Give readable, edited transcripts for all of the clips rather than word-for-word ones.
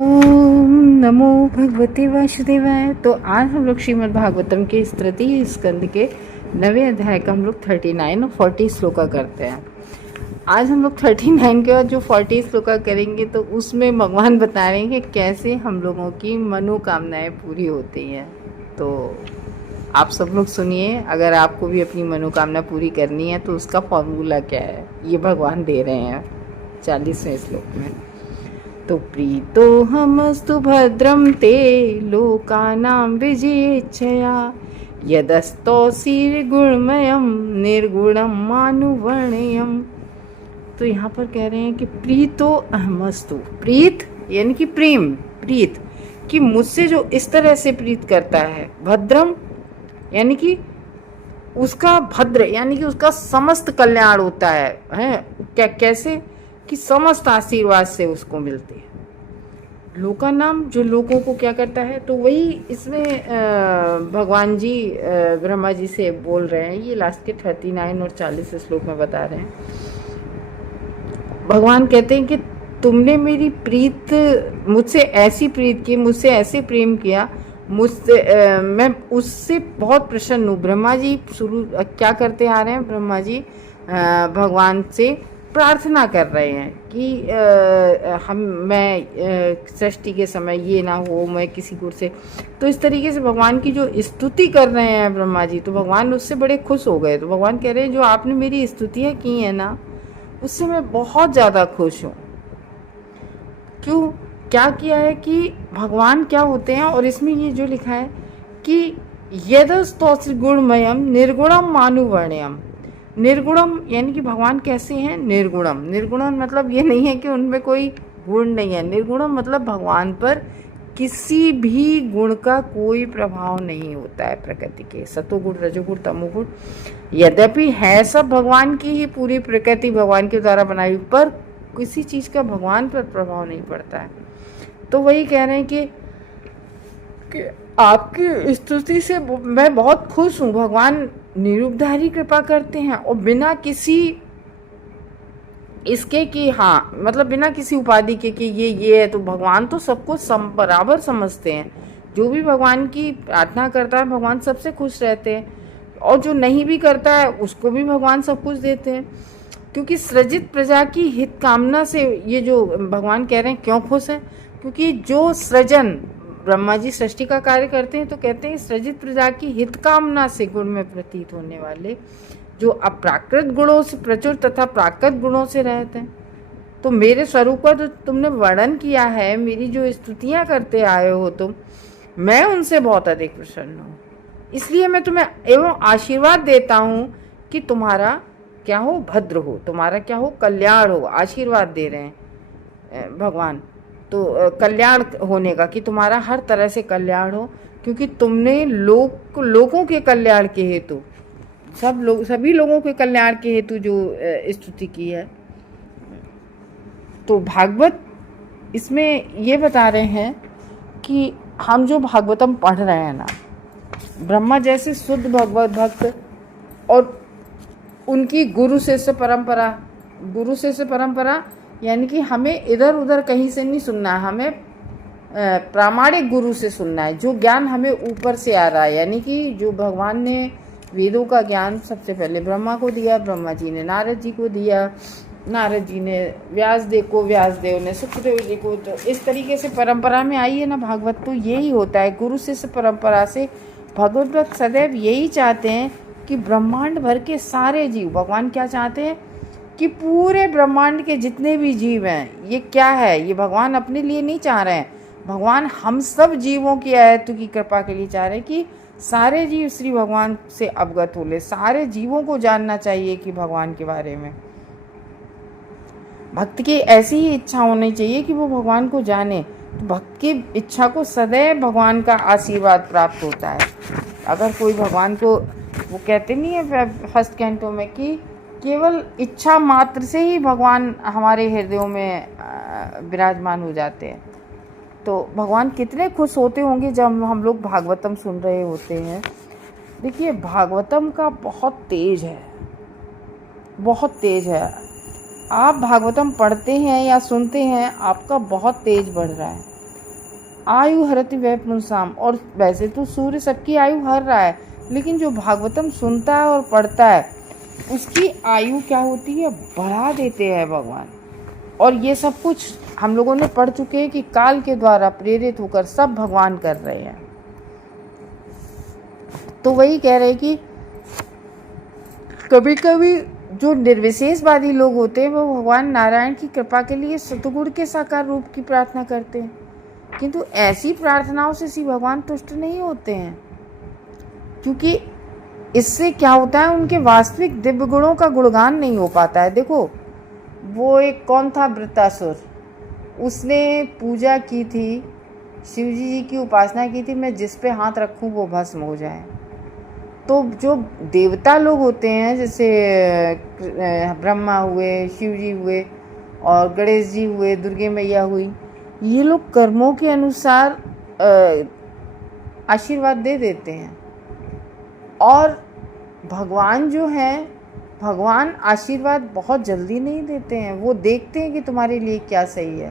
ओम नमो भगवते वासुदेवाय। तो आज हम लोग श्रीमद् भागवतम के इस तृतीय स्कंद के 9वें अध्याय का हम लोग 39 और 40 श्लोका करते हैं। आज हम लोग 39 के बाद जो 40 श्लोका करेंगे तो उसमें भगवान बता रहे हैं कि कैसे हम लोगों की मनोकामनाएं पूरी होती हैं। तो आप सब लोग सुनिए, अगर आपको भी अपनी मनोकामना पूरी करनी है तो उसका फॉर्मूला क्या है ये भगवान दे रहे हैं 40वें श्लोक में। तो प्रीतो हमस्तु भद्रम ते लोकानां विजयेच्छया यदस्तौषि गुणमयम निर्गुणम मानुवर्णयम। तो यहाँ पर कह रहे हैं कि प्रीतो अहमस्तु, प्रीत यानी कि प्रेम, प्रीत कि मुझसे जो इस तरह से प्रीत करता है, भद्रम यानी कि उसका भद्र यानी कि उसका समस्त कल्याण होता है क्या कैसे कि समस्त आशीर्वाद से उसको मिलते हैं। लोका नाम जो लोगों को क्या करता है, तो वही इसमें भगवान जी ब्रह्मा जी से बोल रहे हैं। ये लास्ट के 39 और 40 श्लोक में बता रहे हैं। भगवान कहते हैं कि तुमने मेरी प्रीत, मुझसे ऐसी प्रीत की, मुझसे ऐसे प्रेम किया, मुझसे मैं उससे बहुत प्रसन्न हूँ। ब्रह्मा जी शुरू क्या करते आ रहे हैं, ब्रह्मा जी भगवान से प्रार्थना कर रहे हैं कि मैं सृष्टि के समय ये ना हो, मैं किसी गुर से, तो इस तरीके से भगवान की जो स्तुति कर रहे हैं ब्रह्मा जी, तो भगवान उससे बड़े खुश हो गए। तो भगवान कह रहे हैं जो आपने मेरी स्तुतियाँ की हैं ना, उससे मैं बहुत ज़्यादा खुश हूँ। क्यों, क्या किया है कि भगवान क्या होते हैं, और इसमें ये जो लिखा है कि यदस्तौषि गुणमयम निर्गुणम मानुवर्ण्यम। निर्गुणम यानी कि भगवान कैसे हैं, निर्गुणम, निर्गुणम मतलब ये नहीं है कि उनमें कोई गुण नहीं है। निर्गुणम मतलब भगवान पर किसी भी गुण का कोई प्रभाव नहीं होता है प्रकृति के, सतोगुण रजोगुण तमोगुण यद्यपि है सब भगवान की ही, पूरी प्रकृति भगवान के द्वारा बनाई, पर किसी चीज का भगवान पर प्रभाव नहीं पड़ता है। तो वही कह रहे हैं कि आपकी स्तुति से मैं बहुत खुश हूँ। भगवान निरूपधारी कृपा करते हैं और बिना किसी इसके कि हाँ मतलब बिना किसी उपाधि के कि ये है, तो भगवान तो सबको बराबर समझते हैं। जो भी भगवान की प्रार्थना करता है भगवान सबसे खुश रहते हैं, और जो नहीं भी करता है उसको भी भगवान सब कुछ देते हैं। क्योंकि सृजित प्रजा की हित कामना से ये जो भगवान कह रहे हैं क्यों खुश हैं, क्योंकि जो सृजन ब्रह्मा जी सृष्टि का कार्य करते हैं, तो कहते हैं सृजित प्रजा की हित कामना से गुण में प्रतीत होने वाले जो अप्राकृत गुणों से प्रचुर तथा प्राकृत गुणों से रहते हैं। तो मेरे स्वरूप का जो तुमने वर्णन किया है, मेरी जो स्तुतियां करते आए हो तुम, मैं उनसे बहुत अधिक प्रसन्न हूँ। इसलिए मैं तुम्हें एवं आशीर्वाद देता हूँ कि तुम्हारा क्या हो, भद्र हो, तुम्हारा क्या हो, कल्याण हो। आशीर्वाद दे रहे हैं भगवान, तो कल्याण होने का, कि तुम्हारा हर तरह से कल्याण हो, क्योंकि तुमने लोगों के कल्याण के हेतु, सभी लोगों के कल्याण के हेतु जो स्तुति की है। तो भागवत इसमें ये बता रहे हैं कि हम जो भागवतम पढ़ रहे हैं ना, ब्रह्मा जैसे शुद्ध भगवत भक्त और उनकी गुरु शिष्य परंपरा यानी कि हमें इधर उधर कहीं से नहीं सुनना है, हमें प्रामाणिक गुरु से सुनना है। जो ज्ञान हमें ऊपर से आ रहा है, यानी कि जो भगवान ने वेदों का ज्ञान सबसे पहले ब्रह्मा को दिया, ब्रह्मा जी ने नारद जी को दिया, नारद जी ने व्यासदेव को, व्यासदेव ने सुखदेव जी को। तो इस तरीके से परंपरा में आई है ना भागवत, तो यही होता है गुरु शिष्य परंपरा से। भगवत भक्त सदैव यही चाहते हैं कि ब्रह्मांड भर के सारे जीव, भगवान क्या चाहते हैं कि पूरे ब्रह्मांड के जितने भी जीव हैं, ये क्या है, ये भगवान अपने लिए नहीं चाह रहे हैं, भगवान हम सब जीवों की आयत्व की कृपा के लिए चाह रहे हैं कि सारे जीव श्री भगवान से अवगत हो ले। सारे जीवों को जानना चाहिए कि भगवान के बारे में। भक्त की ऐसी ही इच्छा होनी चाहिए कि वो भगवान को जाने। तो भक्त की इच्छा को सदैव भगवान का आशीर्वाद प्राप्त होता है। अगर कोई भगवान को, वो कहते नहीं है फर्स्ट कैंटो में कि केवल इच्छा मात्र से ही भगवान हमारे हृदयों में विराजमान हो जाते हैं। तो भगवान कितने खुश होते होंगे जब हम लोग भागवतम सुन रहे होते हैं। देखिए भागवतम का बहुत तेज है, बहुत तेज है। आप भागवतम पढ़ते हैं या सुनते हैं, आपका बहुत तेज बढ़ रहा है। आयु हरति वै पुंसाम। और वैसे तो सूर्य सबकी आयु हर रहा है, लेकिन जो भागवतम सुनता है और पढ़ता है उसकी आयु क्या होती है, बढ़ा देते हैं भगवान। और ये सब कुछ हम लोगों ने पढ़ चुके हैं कि काल के द्वारा प्रेरित होकर सब भगवान कर रहे हैं। तो वही कह रहे हैं कि कभी कभी जो निर्विशेषवादी लोग होते हैं वो भगवान नारायण की कृपा के लिए सतगुण के साकार रूप की प्रार्थना करते हैं, किंतु ऐसी प्रार्थनाओं से श्री भगवान तुष्ट नहीं होते हैं, क्योंकि इससे क्या होता है, उनके वास्तविक दिव्य गुणों का गुणगान नहीं हो पाता है। देखो वो एक कौन था, वृत्तासुर, उसने पूजा की थी, शिवजी जी की उपासना की थी, मैं जिस पे हाथ रखूं वो भस्म हो जाए। तो जो देवता लोग होते हैं, जैसे ब्रह्मा हुए, शिव जी हुए और गणेश जी हुए, दुर्गे मैया हुई, ये लोग कर्मों के अनुसार आशीर्वाद दे देते हैं। और भगवान जो हैं, भगवान आशीर्वाद बहुत जल्दी नहीं देते हैं, वो देखते हैं कि तुम्हारे लिए क्या सही है।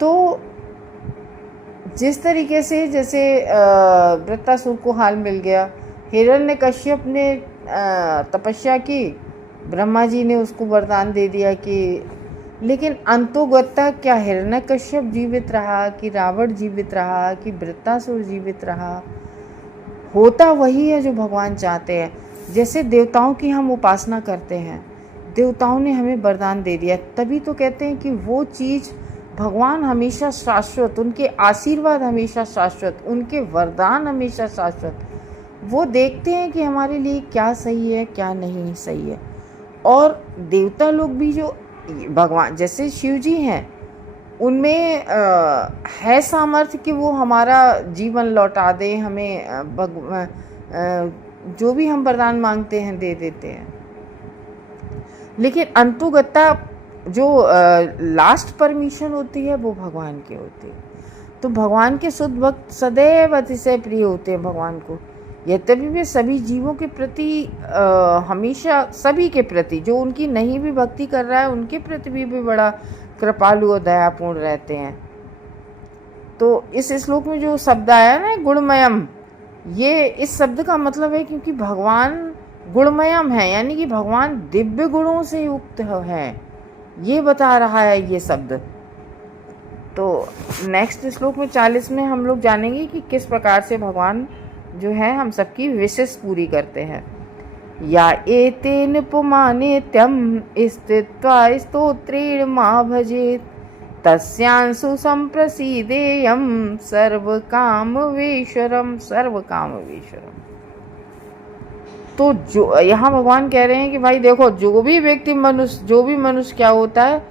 तो जिस तरीके से जैसे वृत्तासुर को हाल मिल गया, हिरण्यकश्यप ने तपस्या की, ब्रह्मा जी ने उसको वरदान दे दिया कि, लेकिन अंतोगत्ता क्या हिरण्यकश्यप जीवित रहा कि रावण जीवित रहा कि वृत्तासुर जीवित रहा, होता वही है जो भगवान चाहते हैं। जैसे देवताओं की हम उपासना करते हैं, देवताओं ने हमें वरदान दे दिया, तभी तो कहते हैं कि वो चीज़ भगवान हमेशा शाश्वत, उनके आशीर्वाद हमेशा शाश्वत, उनके वरदान हमेशा शाश्वत। वो देखते हैं कि हमारे लिए क्या सही है क्या नहीं सही है। और देवता लोग भी जो भगवान जैसे शिव जी हैं, उनमें है सामर्थ्य कि वो हमारा जीवन लौटा दे, हमें जो भी हम वरदान मांगते हैं दे देते हैं। लेकिन अंतुगत्ता जो लास्ट परमिशन होती है वो भगवान की होती है। तो भगवान के शुद्ध भक्त सदैव अतिशय प्रिय होते हैं भगवान को। यद्यपि वे सभी जीवों के प्रति हमेशा, सभी के प्रति, जो उनकी नहीं भी भक्ति कर रहा है उनके प्रति भी बड़ा कृपालु और दयापूर्ण रहते हैं। तो इस श्लोक में जो शब्द आया ना गुणमयम, ये इस शब्द का मतलब है क्योंकि भगवान गुणमयम है, यानी कि भगवान दिव्य गुणों से युक्त है, ये बता रहा है ये शब्द। तो नेक्स्ट श्लोक में 40 में हम लोग जानेंगे कि किस प्रकार से भगवान जो है हम सबकी विशेष पूरी करते हैं। या एतेन पुमानेत्यम स्थित्वा स्तोत्रेण मा भजेत तस्यांशु संप्रसीदेयम सर्वकामवेश्वरम सर्वकामवेश्वरम। तो जो यहाँ भगवान कह रहे हैं कि भाई देखो, जो भी मनुष्य क्या होता है,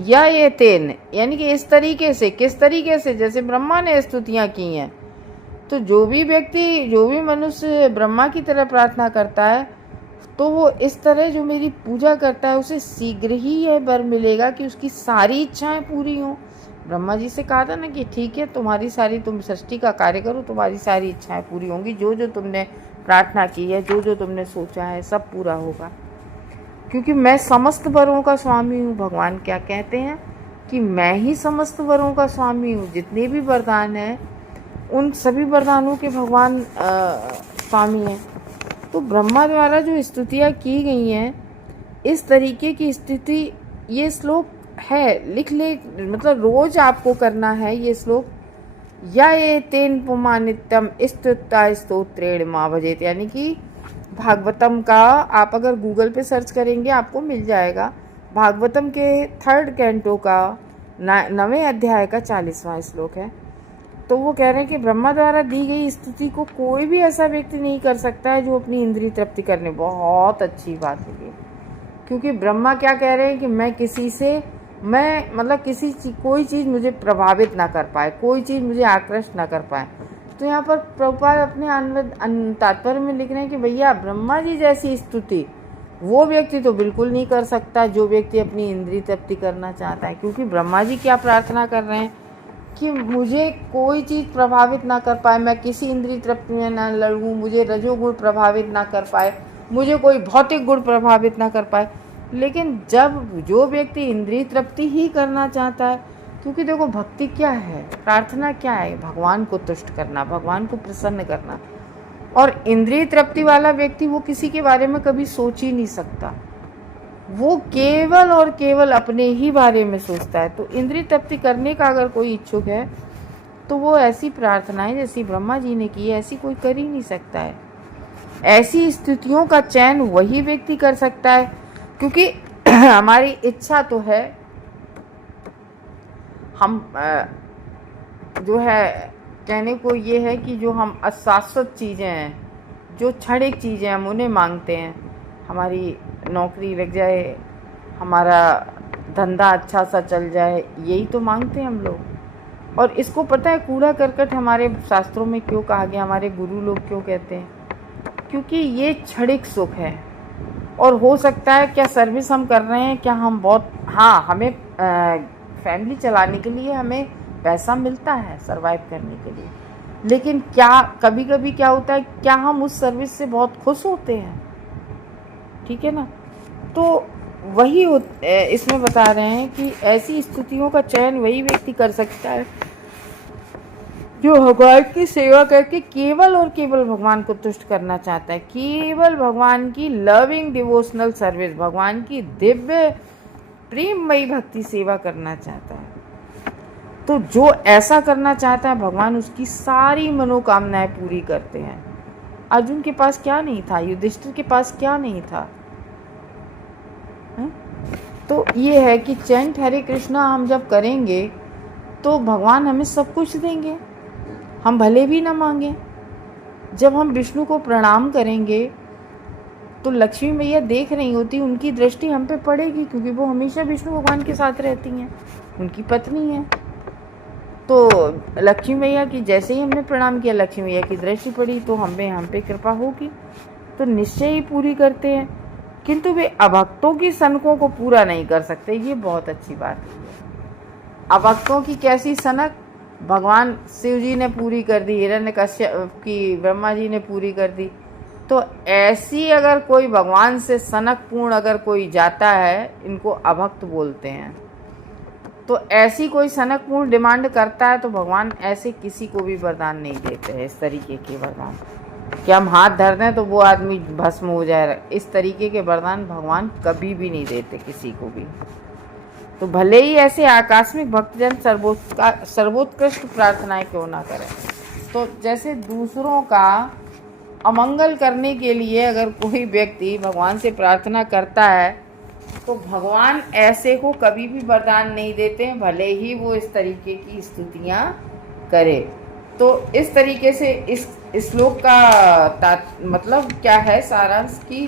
या ये तेन, यानी कि इस तरीके से, किस तरीके से, जैसे ब्रह्मा ने स्तुतियाँ की हैं, तो जो भी मनुष्य ब्रह्मा की तरह प्रार्थना करता है, तो वो इस तरह जो मेरी पूजा करता है उसे शीघ्र ही यह वर मिलेगा कि उसकी सारी इच्छाएं पूरी हों। ब्रह्मा जी से कहा था ना कि ठीक है, तुम सृष्टि का कार्य करो, तुम्हारी सारी इच्छाएं पूरी होंगी, जो जो तुमने प्रार्थना की है, जो जो तुमने सोचा है, सब पूरा होगा, क्योंकि मैं समस्त वरों का स्वामी हूँ। भगवान क्या कहते हैं कि मैं ही समस्त वरों का स्वामी हूँ। जितने भी वरदान हैं उन सभी वरदानों के भगवान स्वामी हैं। तो ब्रह्मा द्वारा जो स्तुतियाँ की गई हैं, इस तरीके की स्थिति, ये श्लोक है, लिख ले, मतलब रोज आपको करना है ये श्लोक। या ये तेन पुमानित्यम स्तुता स्तोत्रेण मा भजेत, यानी कि भागवतम का आप अगर गूगल पे सर्च करेंगे आपको मिल जाएगा। भागवतम के 3rd कैंटो का 9वें अध्याय का 40वां श्लोक है। तो वो कह रहे हैं कि ब्रह्मा द्वारा दी गई स्तुति को कोई भी ऐसा व्यक्ति नहीं कर सकता है जो अपनी इंद्रिय तृप्ति करने। बहुत अच्छी बात है ये, क्योंकि ब्रह्मा क्या कह रहे हैं कि कोई चीज़ मुझे प्रभावित ना कर पाए, कोई चीज़ मुझे आकृष्ट ना कर पाए। तो यहाँ पर प्रभुपाद अपने तात्पर्य में लिख रहे हैं कि भैया ब्रह्मा जी जैसी स्तुति वो व्यक्ति तो बिल्कुल नहीं कर सकता जो व्यक्ति अपनी इंद्रिय तृप्ति करना चाहता है। क्योंकि ब्रह्मा जी क्या प्रार्थना कर रहे हैं कि मुझे कोई चीज़ प्रभावित ना कर पाए, मैं किसी इंद्रिय तृप्ति में ना लड़ूँ, मुझे रजोगुण प्रभावित ना कर पाए, मुझे कोई भौतिक गुण प्रभावित ना कर पाए। लेकिन जब जो व्यक्ति इंद्रिय तृप्ति ही करना चाहता है क्योंकि देखो भक्ति क्या है, प्रार्थना क्या है, भगवान को तुष्ट करना, भगवान को प्रसन्न करना। और इंद्रिय तृप्ति वाला व्यक्ति वो किसी के बारे में कभी सोच ही नहीं सकता, वो केवल और केवल अपने ही बारे में सोचता है। तो इंद्रिय तृप्ति करने का अगर कोई इच्छुक है तो वो ऐसी प्रार्थनाएं जैसी ब्रह्मा जी ने की ऐसी कोई कर ही नहीं सकता है। ऐसी स्थितियों का चयन वही व्यक्ति कर सकता है, क्योंकि हमारी इच्छा तो है, हम जो है कहने को ये है कि जो हम अशाश्वत चीज़ें हैं, जो क्षणिक चीज़ें हम उन्हें मांगते हैं, हमारी नौकरी लग जाए, हमारा धंधा अच्छा सा चल जाए, यही तो मांगते हैं हम लोग। और इसको पता है कूड़ा करकट हमारे शास्त्रों में क्यों कहा गया, हमारे गुरु लोग क्यों कहते हैं, क्योंकि ये क्षणिक सुख है। और हो सकता है क्या सर्विस हम कर रहे हैं, क्या हम बहुत, हाँ हमें फैमिली चलाने के लिए हमें पैसा मिलता है सर्वाइव करने के लिए, लेकिन क्या कभी कभी क्या होता है, क्या हम उस सर्विस से बहुत खुश होते हैं, ठीक है ना। तो वही इसमें बता रहे हैं कि ऐसी स्थितियों का चयन वही व्यक्ति कर सकता है जो भगवान की सेवा करके केवल और केवल भगवान को तुष्ट करना चाहता है, केवल भगवान की लविंग डिवोशनल सर्विस, भगवान की दिव्य प्रेममयी भक्ति सेवा करना चाहता है। तो जो ऐसा करना चाहता है भगवान उसकी सारी मनोकामनाएं पूरी करते हैं। अर्जुन के पास क्या नहीं था, युधिष्ठिर के पास क्या नहीं था, है? तो ये है कि चैंट हरे कृष्णा हम जब करेंगे तो भगवान हमें सब कुछ देंगे, हम भले भी ना मांगे। जब हम विष्णु को प्रणाम करेंगे तो लक्ष्मी मैया देख रही होती, उनकी दृष्टि हम पे पड़ेगी, क्योंकि वो हमेशा विष्णु भगवान के साथ रहती हैं, उनकी पत्नी हैं। तो लक्ष्मी मैया की जैसे ही हमने प्रणाम किया, लक्ष्मी मैया की दृष्टि पड़ी तो हम पे कृपा होगी, तो निश्चय ही पूरी करते हैं। किंतु वे अभक्तों की सनकों को पूरा नहीं कर सकते, ये बहुत अच्छी बात है। अभक्तों की कैसी सनक, भगवान शिव जी ने पूरी कर दी, हिरण्यकश्यप की ब्रह्मा जी ने पूरी कर दी। तो ऐसी अगर कोई भगवान से सनक पूर्ण अगर कोई जाता है, इनको अभक्त बोलते हैं, तो ऐसी कोई सनक पूर्ण डिमांड करता है तो भगवान ऐसे किसी को भी वरदान नहीं देते हैं। इस तरीके के वरदान कि हम हाथ धर दें तो वो आदमी भस्म हो जाए, इस तरीके के वरदान भगवान कभी भी नहीं देते किसी को भी। तो भले ही ऐसे आकस्मिक भक्तजन सर्वोत्कृष्ट प्रार्थनाएं क्यों ना करें। तो जैसे दूसरों का अमंगल करने के लिए अगर कोई व्यक्ति भगवान से प्रार्थना करता है तो भगवान ऐसे को कभी भी वरदान नहीं देते, भले ही वो इस तरीके की स्तुतियाँ करे। तो इस तरीके से इस श्लोक का मतलब क्या है, सारांश की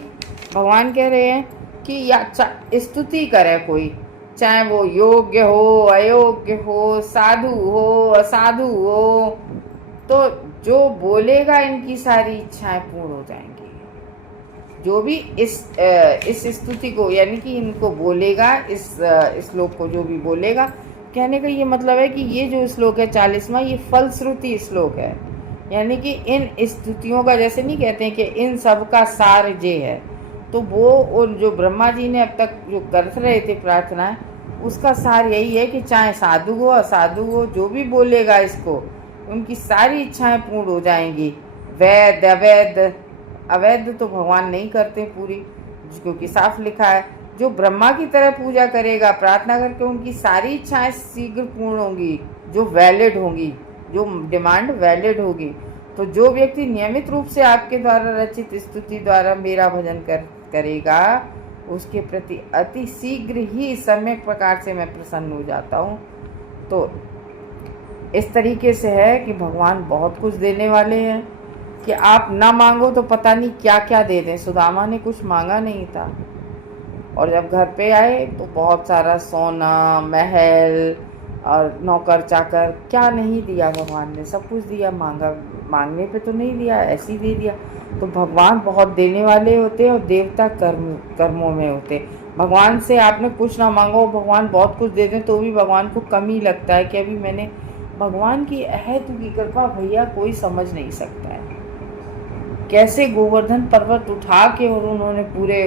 भगवान कह रहे हैं कि या स्तुति करे कोई, चाहे वो योग्य हो अयोग्य हो, साधु हो असाधु हो, तो जो बोलेगा इनकी सारी इच्छाएं पूर्ण हो जाएंगी। जो भी इस स्तुति को यानी कि इनको बोलेगा, इस श्लोक को जो भी बोलेगा, कहने का ये मतलब है कि ये जो श्लोक है 40वां, ये फलश्रुति श्लोक है। यानी कि इन स्तुतियों का, जैसे नहीं कहते हैं कि इन सब का सार ये है, तो वो और जो ब्रह्मा जी ने अब तक जो कर रहे थे प्रार्थना, उसका सार यही है कि चाहे साधु हो असाधु हो, जो भी बोलेगा इसको, उनकी सारी इच्छाएं पूर्ण हो जाएंगी। वैध अवैध, अवैध तो भगवान नहीं करते पूरी, क्योंकि साफ लिखा है जो ब्रह्मा की तरह पूजा करेगा प्रार्थना करके, उनकी सारी इच्छाएं शीघ्र पूर्ण होंगी, जो वैलिड होंगी, जो डिमांड वैलिड होगी। तो जो व्यक्ति नियमित रूप से आपके द्वारा रचित स्तुति द्वारा मेरा भजन करेगा, उसके प्रति अति शीघ्र ही सम्यक प्रकार से मैं प्रसन्न हो जाता हूँ। तो इस तरीके से है कि भगवान बहुत कुछ देने वाले हैं कि आप ना मांगो तो पता नहीं क्या क्या दे दें। सुदामा ने कुछ मांगा नहीं था, और जब घर पे आए तो बहुत सारा सोना महल और नौकर चाकर, क्या नहीं दिया भगवान ने, सब कुछ दिया। मांगने पे तो नहीं दिया, ऐसे ही दे दिया। तो भगवान बहुत देने वाले होते हैं, और देवता कर्मों में होते। भगवान से आपने कुछ ना मांगो, भगवान बहुत कुछ दे दें तो भी भगवान को कमी लगता है कि अभी मैंने, भगवान की अहेतु की कृपा भैया कोई समझ नहीं सकता है। कैसे गोवर्धन पर्वत उठा के और उन्होंने पूरे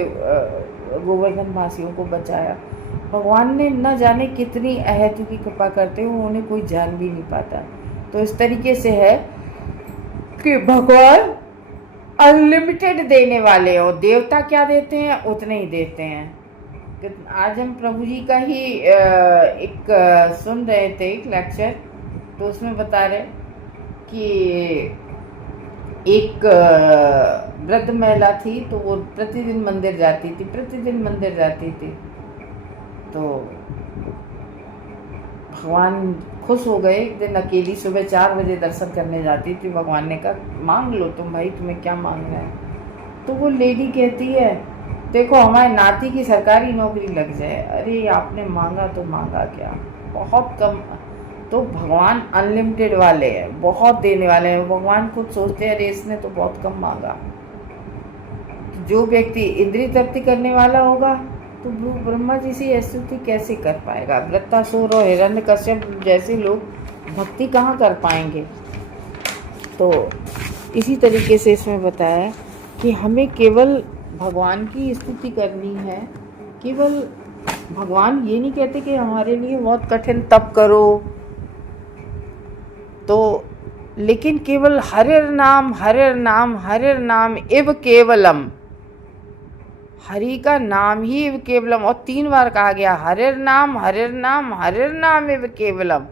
गोवर्धन वासियों को बचाया, भगवान ने न जाने कितनी अहेतु की कृपा करते हुए उन्हें कोई जान भी नहीं पाता। तो इस तरीके से है कि भगवान अनलिमिटेड देने वाले, और देवता क्या देते हैं उतने ही देते हैं। आज हम प्रभु जी का ही एक सुन रहे थे एक लेक्चर, तो उसमें बता रहे कि एक वृद्ध महिला थी, तो वो प्रतिदिन मंदिर जाती थी। तो भगवान खुश हो गए। एक दिन अकेली सुबह 4 बजे दर्शन करने जाती थी। भगवान ने कहा मांग लो तुम भाई, तुम्हें क्या मांगना है। तो वो लेडी कहती है देखो हमारे नाती की सरकारी नौकरी लग जाए। अरे आपने मांगा तो मांगा क्या, बहुत कम। तो भगवान अनलिमिटेड वाले हैं, बहुत देने वाले हैं। भगवान खुद सोचते हैं अरे इसने तो बहुत कम मांगा। जो व्यक्ति इंद्रिय तृप्ति करने वाला होगा तो ब्रह्मा जी से स्तुति कैसे कर पाएगा। वृत्तासुर और हिरण्यकश्यप जैसे लोग भक्ति कहाँ कर पाएंगे। तो इसी तरीके से इसमें बताया कि हमें केवल भगवान की स्तुति करनी है। केवल भगवान ये नहीं कहते कि हमारे लिए बहुत कठिन तप करो, तो लेकिन केवल हरिर नाम इव केवलम, हरि का नाम ही इव केवलम। और 3 बार कहा गया हरिर नाम इव केवलम।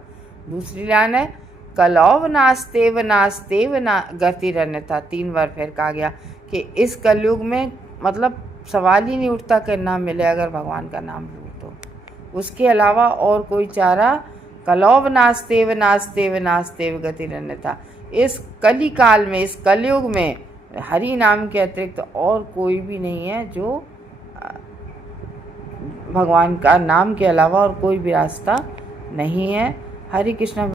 दूसरी लाइन है कलौव नास्तेव गतिरन्यथा। 3 बार फिर कहा गया कि इस कलयुग में मतलब सवाल ही नहीं उठता कि ना मिले अगर भगवान का नाम लो तो, उसके अलावा और कोई चारा कलौव नास्तेव गतिरन्यथा। इस कली काल में, इस कलयुग में हरि नाम के अतिरिक्त और कोई भी नहीं है जो भगवान का नाम के अलावा और कोई भी रास्ता नहीं है। हरे कृष्णा।